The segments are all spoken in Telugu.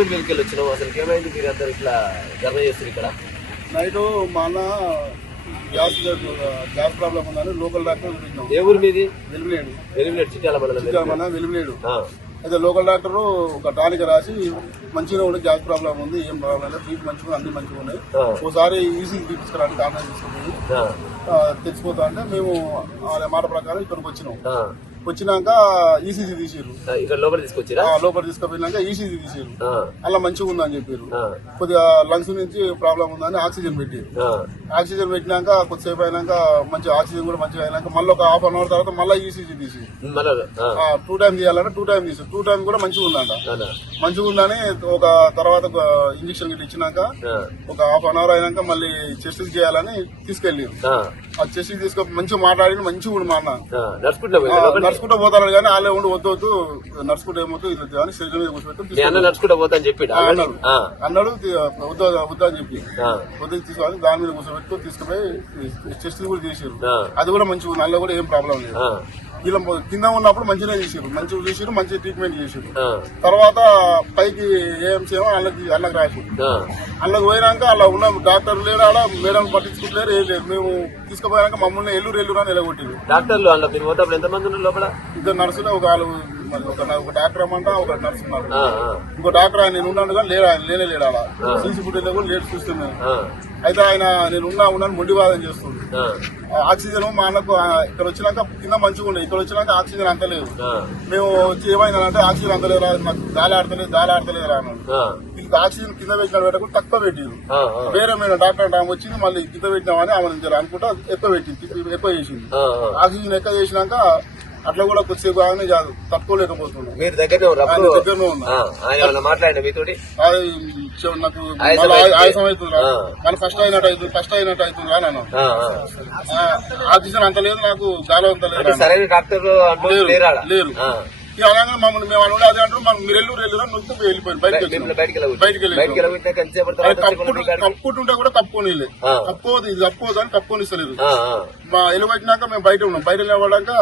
వెళ్ళి వచ్చినాం. అసలు ఏమైంది? మీరు అందరు ఇట్లా ధర్నా చేస్తారు ఇక్కడ? నైట్ మా అన్న గ్యాస్ ప్రాబ్లం ఉందని లోకల్ డాక్టర్ చూపించాం. ఏ ఊరు మీది? వెలిమినేడు చిట్యాల మండలం. వెలిమినేడు అయితే లోకల్ డాక్టర్ ఒక టానిక్ రాసి మంచిగా ఉండే గ్యాస్ ప్రాబ్లం ఉంది, ఏం ప్రాబ్లం లేదు, బీపీ మంచిగా అన్ని మంచిగా ఉన్నాయి, ఒకసారి ఈజీ తీసుకురాని కాంటాక్ట్ తీసుకుని తెచ్చిపోతా అంటే మేము ఆ మాట ప్రకారం ఇక్కడికి వచ్చినాం. వచ్చినాక ఈసీజీ తీసారు. ఇక్కడ లోపల తీసుకొచ్చిరా? లోపల తీసుకుపోయినాక ఈసీజీ తీసారు. అలా మంచిగా ఉందని చెప్పారు. కొద్దిగా లంగ్స్ నుంచి ప్రాబ్లం ఉందని ఆక్సిజన్ పెట్టారు. ఆక్సిజన్ పెట్టినాక కొద్దిసేపు అయినాక మంచి ఆక్సిజన్ కూడా మంచిగా అయినాక మళ్ళీ ఒక హాఫ్ అన్ అవర్ తర్వాత మళ్ళీ ఈసీజీ తీసి 2 టైం తీయాలంటే 2 టైం తీసారు. 2 టైం కూడా మంచిగా ఉందంట. మంచిగా ఉందని ఒక తర్వాత ఇంజక్షన్ గిట్ల ఇచ్చినాక ఒక హాఫ్ అన్ అవర్ అయినాక మళ్ళీ చెస్ట్ చేయాలని తీసుకెళ్ళారు. ఆ చెస్ట్ తీసుకొని మంచిగా మాట్లాడి మంచిగా ఉండి మా అన్న నడుచుకుంటూ పోతాను కానీ వాళ్ళే ఉండి వద్దు నడుచుకుంటూ ఏమవుతుంది ఇది అని శరీరం మీద కూర్చోబెట్టి నడుచుకుంటూ పోతా అని చెప్పి అన్నాడు. వద్దా అని చెప్పి వద్దు తీసుకొని దాని మీద కూర్చోబెట్టుకుని తీసుకుపోయి చెస్ట్ కూడా చేసారు. అది కూడా మంచిగా ఉంది, అందులో కూడా ఏం ప్రాబ్లం లేదు. వీళ్ళ కింద ఉన్నప్పుడు మంచిగా చేసారు, మంచిగా చేసారు, మంచి ట్రీట్మెంట్ చేసారు. తర్వాత పైకి ఏఎంసీ ఏమో అన్నకు రాశారు. అన్నకు పోయినాక అలా ఉన్న డాక్టర్ లేడు, ఆడ మేడం పట్టించుకుంటలేరు, ఏం లేదు. మేము తీసుకుపోయాక మమ్మల్ని ఎల్లురు అని నిలగొట్టింది. డాక్టర్లు ఎంతమంది ఉన్నారు లోపల? 2 నర్సులు, ఒక డాక్టర్ అమ్మంట, ఒక నర్సు ఉన్నారు. ఇంకో డాక్టర్ ఆయన నేను ఉన్నాను కానీ లేడు అలా సీసీ ఫుటేజ్ కూడా లేడు చూస్తున్నాను. అయితే ఆయన నేను ఉన్నాను మొండివాదం చేస్తుంది. ఆక్సిజన్ మా అన్నకు ఇక్కడ వచ్చినాక కింద మంచిగా ఉండే, ఇక్కడ వచ్చినాక ఆక్సిజన్ అంత లేదు. మేము వచ్చి ఏమైందంటే ఆక్సిజన్ అంత లేదు, నాకు గాలి ఆడతలేదు అన్నాడు. ఆక్సిజన్ కింద పెట్టిన పెట్టకుండా తక్కువ పెట్టింది. వేరే మేము డాక్టర్ ఆమె వచ్చింది, మళ్ళీ కింద పెట్టినామని ఆమె అనుకుంటా ఎక్కువ పెట్టింది, ఎక్కువ చేసింది. ఆక్సిజన్ ఎక్కువ చేసినాక అట్లా కూడా కొద్దిసేపు ఆమె తట్టుకోలేకపోతున్నాం. మీరు దగ్గరనే ఉన్నా మాట్లాడిన మీతోటి నాకు ఆయాసం అవుతుంది, కానీ ఫస్ట్ అయినట్టు అవుతుంది అని అన్నాను. ఆక్సిజన్ అంత లేదు, నాకు గాలి అంత లేదు, సరైన డాక్టర్ లేరు. అలాగే మమ్మల్ని మేము అనుకుంటే అదే అంటారు, మీరు ఎల్లురు నొక్కి వెళ్ళిపోయింది. కప్పుకుంటుంటే కూడా కప్పుకోనిలే, కప్పుకోదు అని కప్పుకొనిస్తలేదు. మా ఎలువచ్చినాక మేము బయట ఉన్నాం. బయట నిలబడ్డాక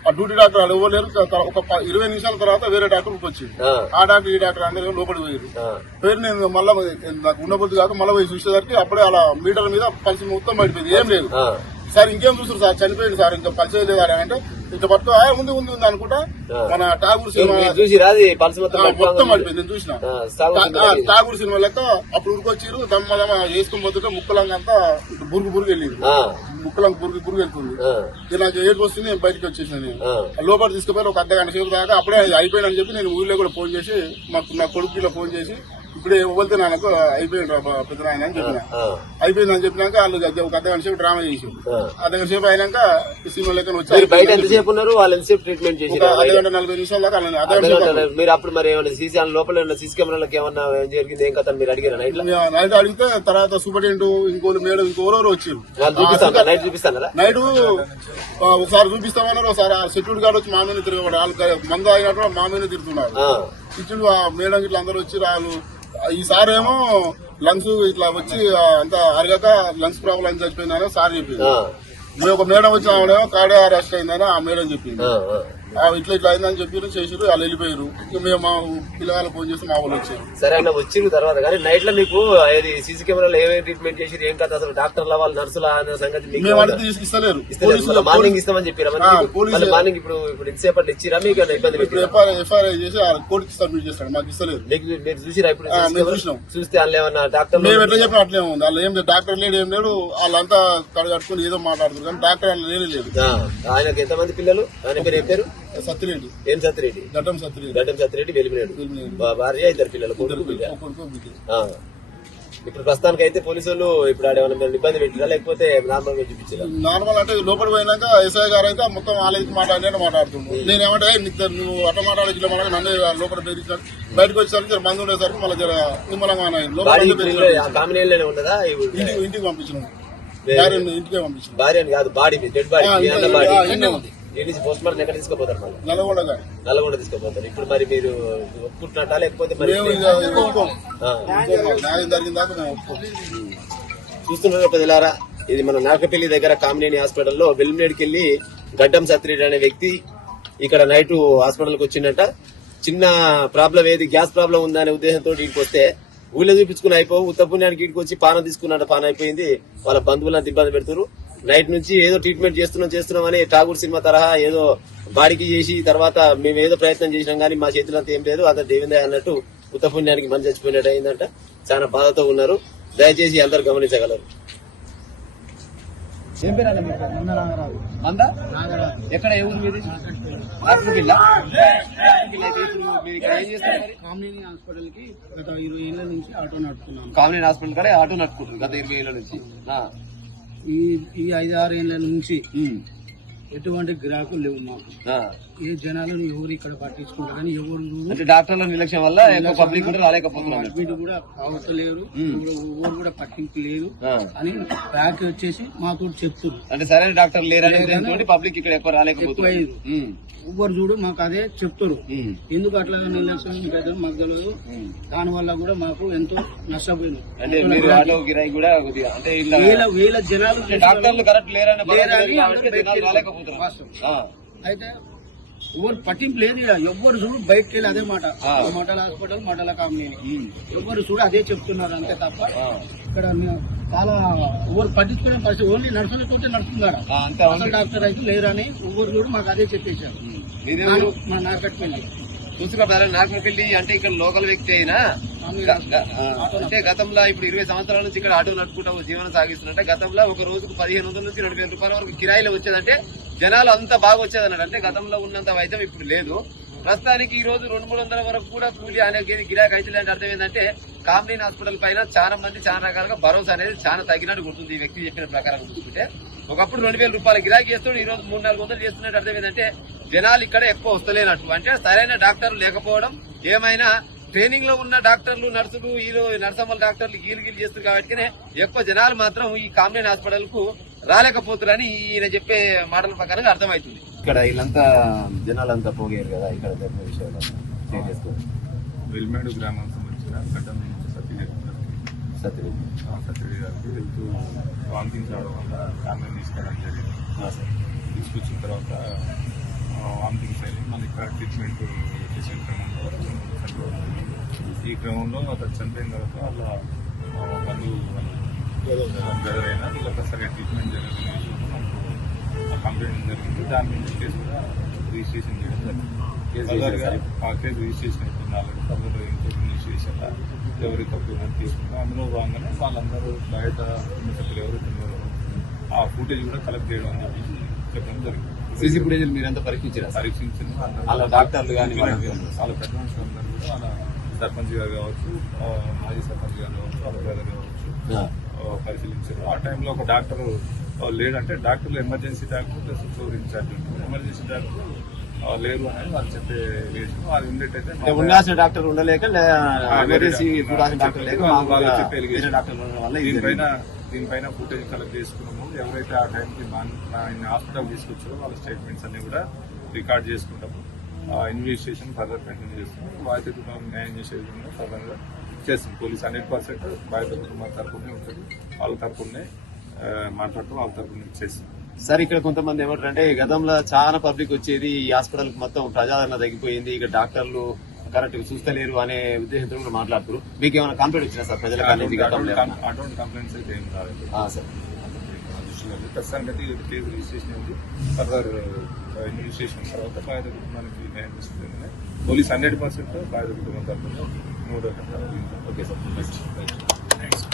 ఆ డ్యూటీ డాక్టర్ వాళ్ళు ఇవ్వలేరు. ఒక 20 నిమిషాల తర్వాత వేరే డాక్టర్ వచ్చింది. ఆ డాక్టర్ ఈ డాక్టర్ అందరూ లోపలికి పోయారు. నేను మళ్ళీ నాకు ఉండబోద్దు కాక మళ్ళీ పోయి చూసేసరికి అప్పుడే అలా మీటర్ మీద పల్సి మొత్తం పడిపోయింది. ఏం లేదు సార్, ఇంకేం చూస్తారు సార్, చనిపోయింది సార్, ఇంకా పరిచయం లేదు అంటే ఇంత పట్టుకో ఉంది అనుకుంటా. మన టాగూర్ సినిమా మొత్తం పడిపోయింది, నేను చూసిన. టాగూర్ సినిమా లెక్క అప్పుడు ఉరికొచ్చిరు, దమ్మ వేసుకుని పోతుంటే ముక్కలంతా బురుగు వెళ్ళింది. ముక్కలంగా బురుగు వెళ్తుంది. నాకు ఏడుపు వస్తుంది, నేను బయటకు వచ్చేసాను. నేను లోపల తీసుకుపోయి ఒక 1/2 గంట సేపు దాకా అప్పుడే అయిపోయిందని చెప్పి నేను ఊళ్ళో కూడా ఫోన్ చేసి నా కొడుకులో ఫోన్ చేసి ఇప్పుడే ఇవ్వతే నాకు అయిపోయింది పెద్ద ఆయన అని చెప్పిన. అయిపోయిందని చెప్పినాక వాళ్ళు ఒక 1/2 గంట సేపు డ్రామా చేసి 1/2 గంట సేపు అయినాక సినిమా లెక్క వచ్చి 1/2 గంట 40 నిమిషాల దాకా మీరు అప్పుడు మరి సీసీ లోపల సీసీ కెమెరాలకు ఏమన్నా జరిగింది ఏం కదా మీరు అడిగారు? నైట్ అడిగితే తర్వాత సూపరింటెండెంట్ ఇంకోరు మేడం ఇంకోరెవరు వచ్చారు. నైట్ చూపిస్తాను నైట్ ఒకసారి చూపిస్తామన్నారు, ఒకసారి సెక్యూరిటీ గార్డ్ వచ్చి మా మీద తిరగబడి వాళ్ళు మందు అయినట్టు మా మీద తిరుగుతున్నారు. ఇచ్చిండు మేడం ఇట్లా అందరూ వచ్చి వాళ్ళు ఈసారి ఏమో లంగ్స్ ఇట్లా వచ్చి అంత అరగక లంగ్స్ ప్రాబ్లం చచ్చిపోయిందని సార్ చెప్పింది. మేము ఒక మేడం వచ్చి ఆవిడేమో కార్డియాక్ అరెస్ట్ అయిందని ఆ మేడం చెప్పింది. ఇట్లా అయిందని చెప్పి చేసారు, వాళ్ళు వెళ్ళిపోయారు. మేము మా పిల్లగాళ్ళు ఫోన్ చేసి మా వాళ్ళు వచ్చారు. సరే అన్న వచ్చిన తర్వాత కానీ నైట్ లో మీకు సీసీ కెమెరాలో ఏమేమి ట్రీట్మెంట్ చేసి ఏం కదా అసలు డాక్టర్ల వాళ్ళు నర్సుల అనే సంగతి ఇస్తలేరు. మార్నింగ్ ఇస్తామని చెప్పారు. మార్నింగ్ ఇప్పుడు ఇంతసేపట్లో ఇచ్చిరా మీకు ఇబ్బంది ఎఫ్ఐఆర్ చేసి కోర్టుకి సబ్మిట్ చేస్తాడు, మాకు ఇస్తలేరు. మీరు చూసిరా? ఇప్పుడు చూసినాం. చూస్తే వాళ్ళు ఏమన్నా డాక్టర్ మేము ఎట్లా చెప్పిన అట్లే ఉంది. వాళ్ళు ఏం డాక్టర్ లేడు, ఏం లేడు, వాళ్ళంతా కట్టుకుని ఏదో మాట్లాడుతారు కానీ డాక్టర్ లేదు. ఆయనకు ఎంతమంది పిల్లలు? ఆయన పేరు ఏం పేరు? సత్తిరెడ్డి. ఏం సత్తిరెడ్డి? గడ్డం సత్తిరెడ్డి వెలిమినాడు. భార్య 2 పిల్లలు, కొడుకు. ఇప్పుడు ప్రస్తుతానికి అయితే పోలీసులు ఇప్పుడు ఆడేమన్నా ఇబ్బంది పెట్టినా లేకపోతే నార్మల్ గా చూపించారు? నార్మల్ అంటే లోపల పోయినాక ఎస్ఐ గారు అయితే మొత్తం వాళ్ళకి మాట్లాడుతున్నాను. నేనేమంటే నువ్వు అట్లా మాట్లాడే ఇట్లా మాట్లాడి నన్ను లోపల బెదిరించాను. బయటకు వచ్చేసరికి మంది ఉండేసరికి మళ్ళీ నిమ్మలంగా కామినేలోనే ఉన్నదా? ఇంటికి పంపించినాం, ఇంటికే పంపించాం. భార్య కాదు, body dead body post mortem ఎక్కడ తీసుకుపోతారు? మళ్ళీ నల్గొండ తీసుకుపోతారు. ఇప్పుడు మరి మీరు ఒప్పుకుంటున్నట్టా లేకపోతే చూస్తున్నారు? ప్రజలారా, ఇది మన నాగపల్లి దగ్గర కామినేని హాస్పిటల్లో వెల్మినేడ్కి వెళ్లి గడ్డం సత్తిరెడ్డి అనే వ్యక్తి ఇక్కడ నైట్ హాస్పిటల్కి వచ్చిందట. చిన్న ప్రాబ్లం ఏది గ్యాస్ ప్రాబ్లం ఉందనే ఉద్దేశంతో ఇంటికి వస్తే ఊళ్ళో చూపించుకుని అయిపోవు ఉత్తపుణ్యానికి ఇంటికి వచ్చి పానం తీసుకున్నట్టు పాన అయిపోయింది. వాళ్ళ బంధువులంతా ఇబ్బంది పెడుతున్నారు. నైట్ నుంచి ఏదో ట్రీట్మెంట్ చేస్తున్నాం అని ఠాగూర్ సినిమా తరహా ఏదో బాడీకి చేసి తర్వాత మేము ఏదో ప్రయత్నం చేసినాం కానీ మా చేతులంతా ఏం లేదు. అతను దేవేంద్ర అన్నట్టు ఉత్తపుణ్యానికి మంది చచ్చిపోయినట్టు అయిందంట. చాలా బాధతో ఉన్నారు. దయచేసి అందరు గమనించగలరు. ఏం పేరు అన్న మీకు? మంద ఎక్కడ ఏ ఊరు మీది? కామినేని హాస్పిటల్ కి గత 20 ఏళ్ల నుంచి ఆటో నడుపుతున్నాను. కామినేని హాస్పిటల్ కాడే ఆటో నడుపుకుంటారు గత 20 ఏళ్ల నుంచి. ఈ 5-6 ఏళ్ల నుంచి ఎటువంటి గిరాకులు లేవు మాకు. ఏ జనాలను ఎవరు ఇక్కడ పట్టించుకుంటారు కానీ ఎవరు అంటే డాక్టర్ల నిర్లక్ష్యం వల్ల ఎక్కువ పబ్లిక్ కూడా రాలేకపోతున్నారు. వీళ్ళు కూడా అవతలేరు, ఎవరు కూడా పట్టింపు లేదు అని బ్యాక్ వచ్చేసి మాకు చెప్తున్నారు. అంటే సరైన డాక్టర్ లేరని పబ్లిక్ ఇక్కడ ఎక్కువ రాలేకపోతున్నారు. ఎవరు చూడు మాకు అదే చెప్తారు. ఎందుకు అట్లా నిర్లక్ష్యం పెద్దలు మాకు తెలియదు. దాని వల్ల కూడా మాకు ఎంతో నష్టపోయింది. అంటే మీరు ఆటో కిరాయి కూడా అంటే వేల జనాలు డాక్టర్లు కరెక్ట్ లేరని అయితే ఎవరు పట్టింపు లేదు. ఎవ్వరు చూడు బయటకు వెళ్ళి అదే మాట మోటల్ హాస్పిటల్ మోటల్ కామినేని ఎవ్వరు చూడు అదే చెప్తున్నారు అంతే తప్ప ఇక్కడ చాలా ఎవరు పట్టించుకునే పరిస్థితి ఓన్లీ నర్సులతో నడుస్తున్నారు. అసలు డాక్టర్ అయితే లేరని ఎవరు చూడు మాకు అదే చెప్పేశారు. మా నాకట్పల్లి నాగపల్లి అంటే ఇక్కడ లోకల్ వ్యక్తి అయినా అంటే గతంలో ఇప్పుడు 20 సంవత్సరాల నుంచి ఇక్కడ ఆటో నడుపుకుంటూ జీవనం సాగిస్తున్నట్టే గతంలో ఒక రోజుకు 1500 నుంచి 2000 రూపాయల వరకు కిరాయిలు వచ్చేదంటే జనాలు అంతా బాగా వచ్చేదన్నాడు. అంటే గతంలో ఉన్నంత వైద్యం ఇప్పుడు లేదు. ప్రస్తుతానికి ఈ రోజు 200-300 వరకు కూడా కూలి అనేది గిరాకీ అయితే అంటే అర్థం ఏంటంటే కామినేని హాస్పిటల్ పైన చాలా మంది చాలా రకాలుగా భరోసా అనేది చాలా తగ్గినట్టు గుర్తుంది. ఈ వ్యక్తి చెప్పిన ప్రకారం చూసుకుంటే ఒకప్పుడు 2000 రూపాయల గిరాకీ చేస్తాడు, ఈ రోజు 300-400 చేస్తున్నట్టు అర్థం ఏంటంటే జనాలు ఇక్కడ ఎక్కువ వస్తలేనట్టు. అంటే సరైన డాక్టర్లు లేకపోవడం, ఏమైనా ట్రైనింగ్ లో ఉన్న డాక్టర్లు నర్సులు వీళ్ళు నర్సమ్మల డాక్టర్లు గీలు చేస్తారు కాబట్టి ఎక్కువ జనాలు మాత్రం ఈ కామినేని హాస్పిటల్ కు రాలేకపోతున్నారని ఈయన చెప్పే మాటల ప్రకారంగా అర్థమవుతుంది. ఇక్కడ వీళ్ళంతా జనాలంతా పోగారు కదా ఇక్కడ జరిగిన విషయాలు వెల్మేడు గ్రామానికి సంబంధించిన గడ్డం సత్యరెడ్డి గారికి వెళ్తూ వామిటింగ్స్ రావడం వల్ల కామినేని తీసుకోవడం జరిగింది. తీసుకొచ్చిన తర్వాత వామిటింగ్స్ అయ్యి మళ్ళీ ఇక్కడ ట్రీట్మెంట్ చేసే క్రమంలో చనిపోవడం. ఈ క్రమంలో అతను చనిపోయిన తర్వాత వాళ్ళ బంధువు గదరైనా వీళ్ళకి సరిగ్గా ట్రీట్మెంట్ జరగలేదు కంప్లైంట్ జరిగింది. దాని నుంచి కేసు కూడా రిజిస్ట్రేషన్ చేయడం జరిగింది. కేసు రిజిస్ట్రేషన్ అయిపోయింది. ఫర్దర్ ఇన్వెస్టిగేషన్ ఎవరి తప్పు తీసుకుంటాం అందులో భాగంగానే వాళ్ళందరూ బయట సభ్యులు ఎవరైతే ఉన్నారో ఆ ఫుటేజ్ కూడా కలెక్ట్ చేయడం అని చెప్పి చెప్పడం జరిగింది. సీసీ ఫుటేజ్ మీరంతా పరీక్షించిన వాళ్ళ డాక్టర్లు కానీ వాళ్ళ పెద్ద మనుషులు అందరూ కూడా వాళ్ళ సర్పంచ్ గారు కావచ్చు, మాజీ సర్పంచ్ గారు కావచ్చు, వాళ్ళ బ్రదర్ కావచ్చు పరిశీలించారు. ఆ టైంలో ఒక డాక్టర్ లేడంటే డాక్టర్లు emergency doctor plus floor incharge ఉంటుంది. ఎమర్జెన్సీ డాక్టర్ లేరు అనేది వాళ్ళు చెప్పే విషయం. అది ఉండేటైతే ఉండాల్సిన డాక్టర్ ఉండలేక దీనిపైన ఫుటేజ్ కలెక్ట్ చేసుకున్నాము. ఎవరైతే ఆ టైంకి హాస్పిటల్ తీసుకొచ్చారో వాళ్ళ స్టేట్మెంట్స్ అన్ని కూడా రికార్డ్ చేసుకుంటాము. ఇన్వెస్టిగేషన్ ఫర్దర్ కంటిన్యూ చేస్తున్నాం. బాధితులకు న్యాయం చేసే విధంగా ఫర్దర్ గా చేస్తాం. పోలీస్ 100% బాధితులకు మా తరపునే ఉంటుంది. వాళ్ళ తరపునే మాట్లాడుతూ వాళ్ళ తరపునే చేస్తాం. సార్ ఇక్కడ కొంతమంది ఏమంటారు అంటే గతంలో చాలా పబ్లిక్ వచ్చేది ఈ హాస్పిటల్ మొత్తం ప్రజాదరణ తగ్గిపోయింది, ఇక్కడ డాక్టర్లు కరెక్ట్ గా చూస్తలేరు అనే ఉద్దేశంతో కూడా మాట్లాడుతున్నారు. మీకు ఏమైనా కంప్లైంట్ వచ్చినా సార్ ప్రజలకు? అటువంటి కంప్లైంట్స్ అయితే ఏం రాలేదు సార్. ప్రస్తుతానికి కేసు రిజిస్ట్రేషన్ అయింది. ఫర్దర్ ఇన్వెస్టిగేషన్ తర్వాత బాధిత కుటుంబానికి న్యాయం చేస్తుంది. పోలీస్ 100% బాధిత కుటుంబం తరఫున 3 ఓకే సార్.